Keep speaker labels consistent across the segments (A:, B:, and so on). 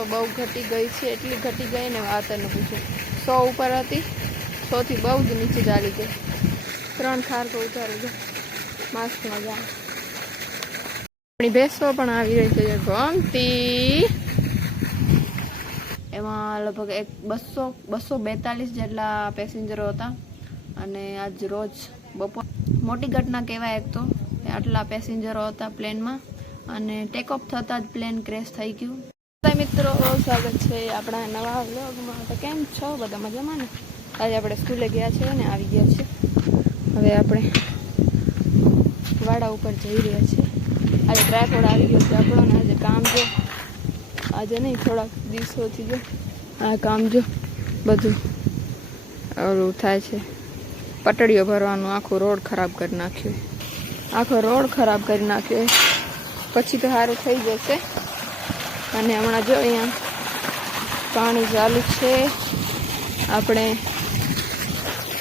A: તો બહુ ઘટી ગઈ છે, એટલી ઘટી ગઈ ને વાત ન પૂછો. સો ઉપર હતી, સોથી બહુ જ નીચે ચાલી ગઈ. ત્રણ ખારકો ઉતારી ગયો માસ્કમાં મજા આપણી ભેંસો પણ આવી રહી છે ગમતી. એમાં લગભગ એક બસો બસો બેતાલીસ જેટલા પેસેન્જરો હતા. અને આજ રોજ બપોર, મોટી ઘટના કહેવાય એક તો. આટલા પેસેન્જરો હતા પ્લેનમાં. અને ટેક ઓફ થતાં જ પ્લેન ક્રેશ થઈ ગયું. મિત્રો, સ્વાગત છે આપણા નવા વ્લોગમાં. તો કેમ છો? બધા મજામાં ને? આજે આપણે સ્કૂલે ગયા છે ને આવી ગયા છે. હવે આપણે વાડા ઉપર જઈ રહ્યા છીએ આજે ટ્રાયફોડ આવી ગયો છે આપણો ને આજે કામ જો આજે નહીં, થોડાક દિવસોથી જો આ કામ જો બધું ઓલું થાય છે. પટડીઓ ભરવાનું, આખો રોડ ખરાબ કરી નાખ્યો. આખો રોડ ખરાબ કરી નાખ્યો. પછી તો સારું થઈ જશે. અને હમણાં જો અહીંયા પાણી ચાલુ છે. આપણે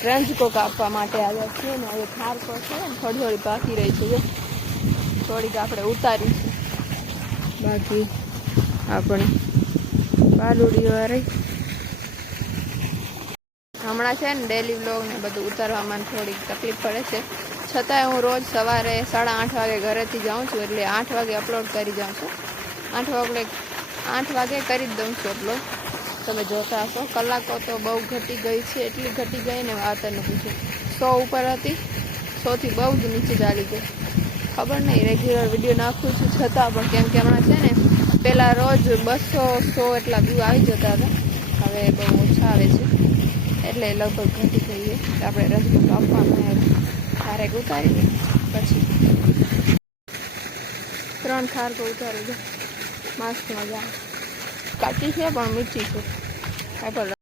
A: રંજકો કાપવા માટે આવ્યા છીએ ને હવે ખારકો છે ને થોડી થોડી બાકી રહી છે. થોડીક આપણે ઉતારી છે. બાકી આપણે પાલુડી રહી હમણાં છે ને ડેલી વ્લોગ ને બધું ઉતારવામાં થોડીક તકલીફ પડે છે. છતાંય હું રોજ સવારે સાડા આઠ વાગે ઘરેથી જાઉં છું એટલે આઠ વાગે અપલોડ કરી જાઉં છું. આઠ વાગે આઠ વાગે કરી જ દઉં છું અપલોડ તમે જોતા હશો. કલાકો તો બહુ ઘટી ગઈ છે, એટલી ઘટી ગઈ ને વાત ન પૂછો સો ઉપર હતી, સોથી બહુ જ નીચે ચાલી ગઈ. ખબર નહીં રેગ્યુલર વીડિયો નાખું છું છતાં પણ કેમ કે હમણાં છે ને પહેલાં રોજ બસો, સો એટલા વ્યૂ આવી જતા હતા. હવે બહુ ઓછા આવે છે. એટલે લગભગ ઘટી ગઈ આપણે રસગુલ્લો આપવાનું ખારેક ઉતારી દઈએ. પછી ત્રણ ખારકો ઉતારી દે મસ્ત મજા કાચી છે પણ મીઠી છે એપલ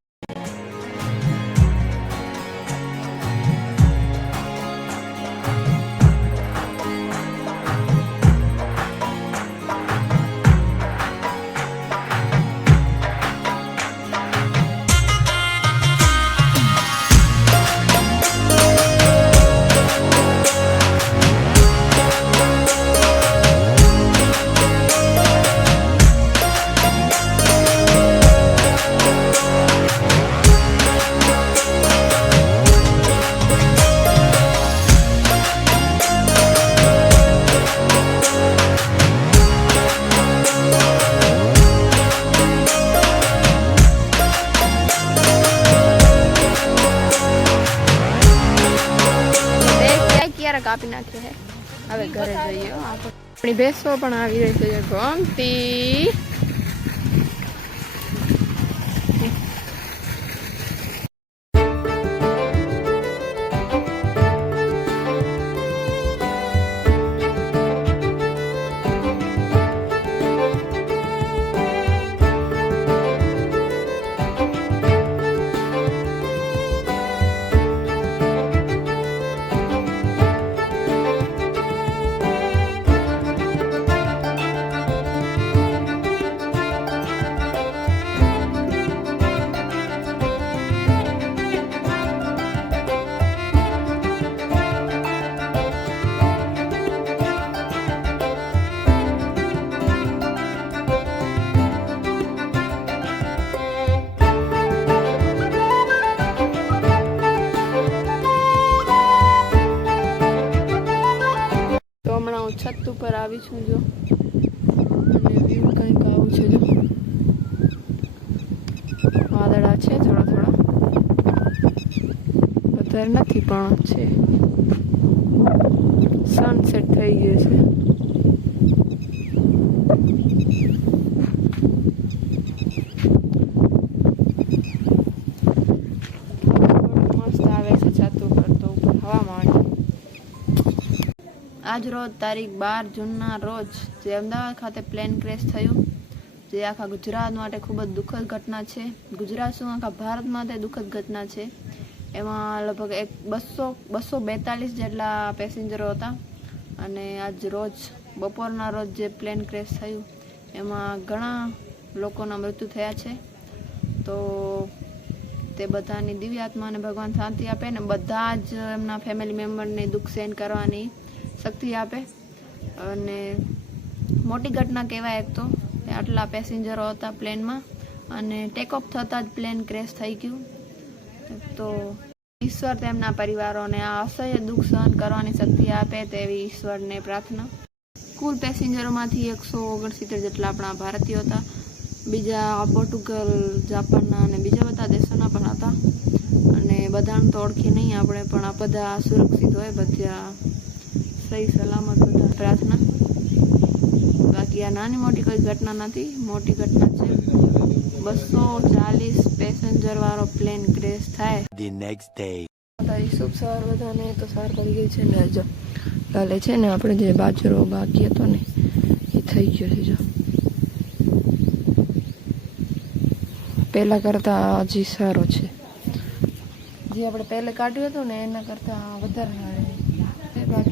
A: ક્યારે કાપી નાખ્યો હે હવે ઘરે જઈએ. આપણી ભેંસો પણ આવી રહી છે. ગમતી ઉપર આવી છું જો. અને કંઈક આવું છે જો. વાદળા છે થોડા થોડા. વધારે નથી, પણ છે. સનસેટ થઈ ગયું છે મસ્ત આવે છે છત ઉપર તો ઉપર હવામાન આજ રોજ તારીખ બાર જૂનના રોજ જે અમદાવાદ ખાતે પ્લેન ક્રેશ થયું, જે આખા ગુજરાત માટે ખૂબ જ દુઃખદ ઘટના છે. ગુજરાત શું આખા ભારત માટે દુઃખદ ઘટના છે? એમાં લગભગ એક બસો બસો બેતાલીસ જેટલા પેસેન્જરો હતા અને આજ રોજ, બપોરના રોજ જે પ્લેન ક્રેશ થયું, એમાં ઘણા લોકોના મૃત્યુ થયા છે. તો તે બધાની દિવ્ય આત્માને ભગવાન શાંતિ આપે ને બધા જ એમના ફેમિલી મેમ્બરને દુઃખ સહન કરવાની શક્તિ આપે. અને મોટી ઘટના કહેવાય એક તો આટલા પેસેન્જરો હતા પ્લેનમાં અને ટેક ઓફ થતાં જ પ્લેન ક્રેશ થઈ ગયું. તો ઈશ્વર તેમના પરિવારોને આ અસહ્ય દુઃખ સહન કરવાની શક્તિ આપે તેવી ઈશ્વરને પ્રાર્થના. કુલ પેસેન્જરોમાંથી એકસો ઓગણસિત્તેર જેટલા આપણા ભારતીયો હતા. બીજા પોર્ટુગલ, જાપાનના અને બીજા બધા દેશોના પણ હતા. અને બધાને તો ઓળખી નહીં આપણે, પણ આ બધા સુરક્ષિત હોય, બધા સહી સલામત બધા પ્રાર્થના. બાકી આ નાની મોટી કોઈ ઘટના નથી. મોટી ઘટના છે. બસો ચાલીસ પેસેન્જર વાળો પ્લેન ક્રેશ થાય.
B: ધી નેક્સ્ટ ડે
A: તારી શુભ સવાર બધાને તો સાર પડી ગઈ છે ને જો કાલે છે ને આપણે જે બાજરો બાકી હતો ને એ થઈ ગયો છે જો. પહેલાં કરતાં હજી સારો છે. જે આપણે પહેલે કાઢ્યું હતું ને એના કરતાં વધારે સારું.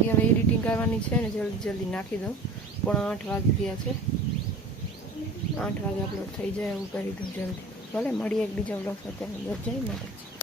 A: બાકી હવે એડિટિંગ કરવાની છે ને જલ્દી જલ્દી નાખી દઉં. પણ આઠ વાગી ગયા છે. આઠ વાગે અપલોડ થઈ જાય એવું કરી દઉં જલ્દી. ભલે મળીએ એક બીજા બ્લોગ સાથે. જય માતાજી